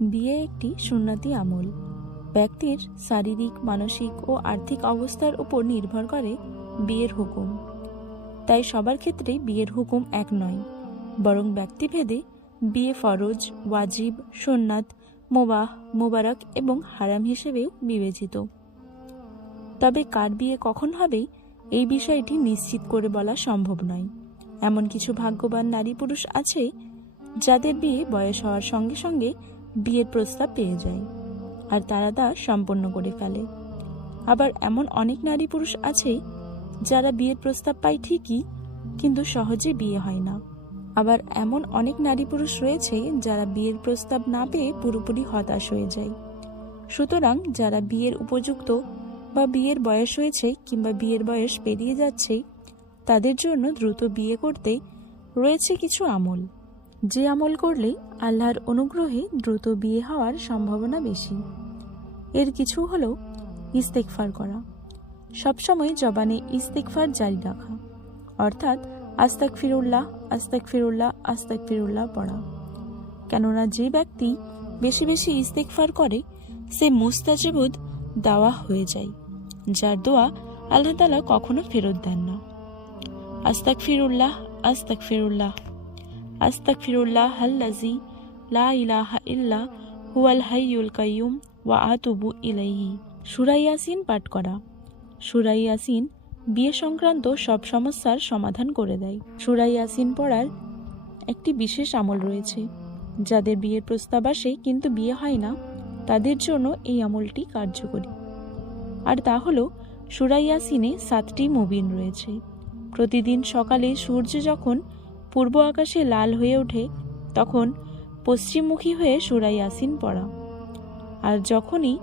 বিয়ে একটি সুন্নতি আমল। ব্যক্তির শারীরিক, মানসিক ও আর্থিক অবস্থার উপর নির্ভর করে বিয়ের হুকুম। তাই সবার ক্ষেত্রে বিয়ের হুকুম এক নয়, বরং ব্যক্তিভেদে বিয়ে ফরজ, ওয়াজিব, সুন্নাত, মুবাহ, মুবারক এবং হারাম হিসেবেও বিবেচিত। তবে কার বিয়ে কখন হবে এই বিষয়টি নিশ্চিত করে বলা সম্ভব নয়। এমন কিছু ভাগ্যবান নারী পুরুষ আছে যাদের বিয়ে বয়স হওয়ার সঙ্গে সঙ্গে বিয়ের প্রস্তাব পেয়ে যায় আর তারা তা সম্পন্ন করে ফেলে। আবার এমন অনেক নারী পুরুষ আছে যারা বিয়ের প্রস্তাব পায় ঠিকই, কিন্তু সহজে বিয়ে হয় না। আবার এমন অনেক নারী পুরুষ রয়েছে যারা বিয়ের প্রস্তাব না পেয়ে পুরোপুরি হতাশ হয়ে যায়। সুতরাং যারা বিয়ের উপযুক্ত বা বিয়ের বয়স হয়েছে কিংবা বিয়ের বয়স পেরিয়ে যাচ্ছে, তাদের জন্য দ্রুত বিয়ে করতে রয়েছে কিছু আমল, যে আমল করলে আল্লাহর অনুগ্রহে দ্রুত বিয়ে হওয়ার সম্ভাবনা বেশি। এর কিছু হলো ইস্তেগফার করা। সবসময় জবানে ইস্তেগফার জারি রাখা, অর্থাৎ আস্তাগফিরুল্লাহ, আস্তাগফিরুল্লাহ, আস্তাগফিরুল্লাহ পড়া। কেননা যে ব্যক্তি বেশি বেশি ইস্তেগফার করে সে মুস্তাজাবুদ দাওয়া হয়ে যায়, যার দোয়া আল্লাহ তাআলা কখনো ফেরত দেন না। আস্তাগফিরুল্লাহ, আস্তাগফিরুল্লাহ, আস্তাগফিরুল্লাহ আল্লাযী লা ইলাহা ইল্লা হুয়াল হাইয়ুল কাইয়্যুম ওয়া আতুবু ইলাইহি। সূরা ইয়াসিন পাঠ করা। সূরা ইয়াসিন বিয়ে সংক্রান্ত সব সমস্যার সমাধান করে দেয়। সূরা ইয়াসিন পড়ার একটি বিশেষ আমল রয়েছে। যাদের বিয়ের প্রস্তাব আসে কিন্তু বিয়ে হয় না, তাদের জন্য এই আমলটি কার্যকরী। আর তা হলো সূরা ইয়াসিনে 7টি মুবিন রয়েছে। প্রতিদিন সকালে সূর্য যখন পূর্ব আকাশে লাল হয়ে ওঠে তখন পশ্চিমমুখী হয়ে সূরা ইয়াসিন পড়া। আর যখনই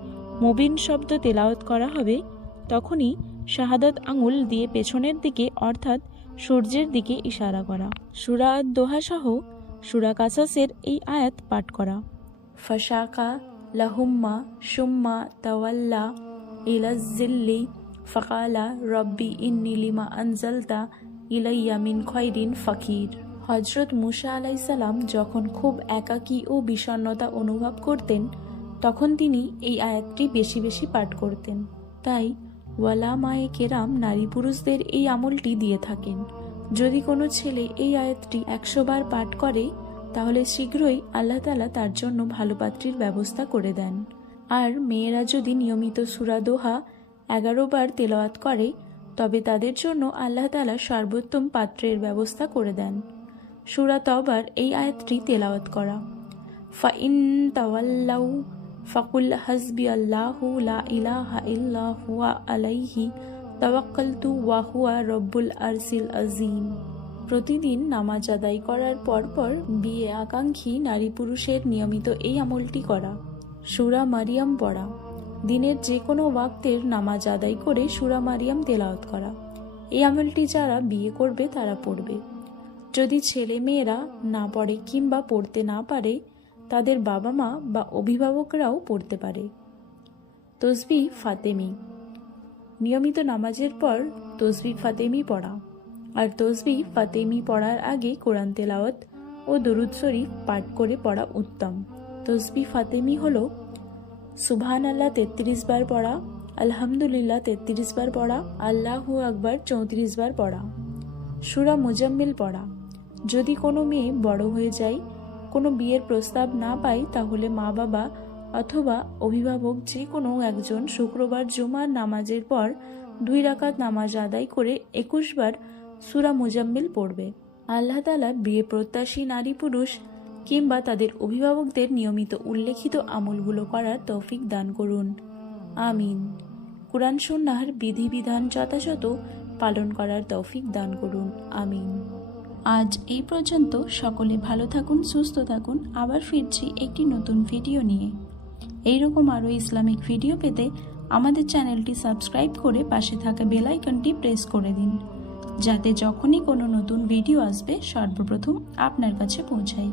মুবিন শব্দ তেলাওয়াত করা হবে তখনই শাহাদাত আঙুল দিয়ে পেছনের দিকে অর্থাৎ সূর্যের দিকে ইশারা করা। সূরা আদ-দোহা সহ সূরা কাসাসের এই আয়াত পাঠ করা। ফাশাকা লাহুম্মা সুম্মা তাওয়াল্লা ইলাজ-জিল্লি ফাকালা রব্বি ইন্নী লিমা আনজালতা ইলাইয়া মিন খায়রিন ফাকির। হযরত মুসা আলাইহিস সালাম যখন খুব একাকী ও বিষণ্ণতা অনুভব করতেন তখন তিনি এই আয়াতটি বেশি বেশি পাঠ করতেন। তাই ওয়ালামায়ে কেরাম নারী পুরুষদের এই আমলটি দিয়ে থাকেন। যদি কোনো ছেলে এই আয়াতটি 100 বার পাঠ করে তাহলে শীঘ্রই আল্লাহ তাআলা তার জন্য ভালো পাত্রীর ব্যবস্থা করে দেন। আর মেয়েরা যদি নিয়মিত সূরা দোহা 11 বার তেলাওয়াত করে তবে তাদের জন্য আল্লাহ তাআলা সর্বোত্তম পাত্রের ব্যবস্থা করে দেন। সূরা তওবার এই আয়াতটি তেলাওয়াত করা। ফাইন তাওয়াল্লাউ ফাকুল হাসবিয়াল্লাহু লা ইলাহা ইল্লা হুয়া আলাইহি তাওয়াক্কালতু ওয়া হুয়া রব্বুল আরশিল আযীম। প্রতিদিন নামাজ আদায় করার পরপর বিয়ে আকাঙ্ক্ষী নারী পুরুষের নিয়মিত এই আমলটি করা। সূরা মারিয়াম পড়া। দিনের যে কোনো ওয়াক্তের নামাজ আদায় করে সূরা মারিয়াম তেলাওয়াত করা। এই আমলটি যারা বিয়ে করবে তারা পড়বে। যদি ছেলে মেয়েরা না পড়ে কিংবা পড়তে না পারে তাদের বাবা মা বা অভিভাবকরাও পড়তে পারে। তসবিহ ফাতেমি। নিয়মিত নামাজের পর তসবিহ ফাতেমি পড়া। আর তসবিহ ফাতেমি পড়ার আগে কোরআন তেলাওয়াত ও দরুদ শরীফ পাঠ করে পড়া উত্তম। তসবিহ ফাতেমি হলো সুবহানাল্লাহ 33 বার পড়া, আলহামদুলিল্লাহ 33 বার পড়া, আল্লাহু আকবার 34 বার পড়া। সূরা মুজাম্মিল পড়া। যদি কোনো মেয়ে বড় হয়ে যায়, কোনো বিয়ের প্রস্তাব না পায়, তাহলে মা বাবা অথবা অভিভাবক যে কোনো একজন শুক্রবার জুমার নামাজের পর 2 রাকাত নামাজ আদায় করে 21 বার সূরা মুজাম্মিল পড়বে। আল্লাহ তাআলা বিয়ে প্রত্যাশী নারী পুরুষ কিংবা তাদের অভিভাবকদের নিয়মিত উল্লেখিত আমলগুলো করার তৌফিক দান করুন। আমিন। কুরআন সুন্নাহর বিধিবিধান যথাযথ পালন করার তৌফিক দান করুন। আমিন। আজ এই পর্যন্ত। সকলে ভালো থাকুন, সুস্থ থাকুন। আবার ফিরছি একটি নতুন ভিডিও নিয়ে। এইরকম আরও ইসলামিক ভিডিও পেতে আমাদের চ্যানেলটি সাবস্ক্রাইব করে পাশে থাকা বেল আইকনটি প্রেস করে দিন, যাতে যখনই কোনো নতুন ভিডিও আসবে সর্বপ্রথম আপনার কাছে পৌঁছায়।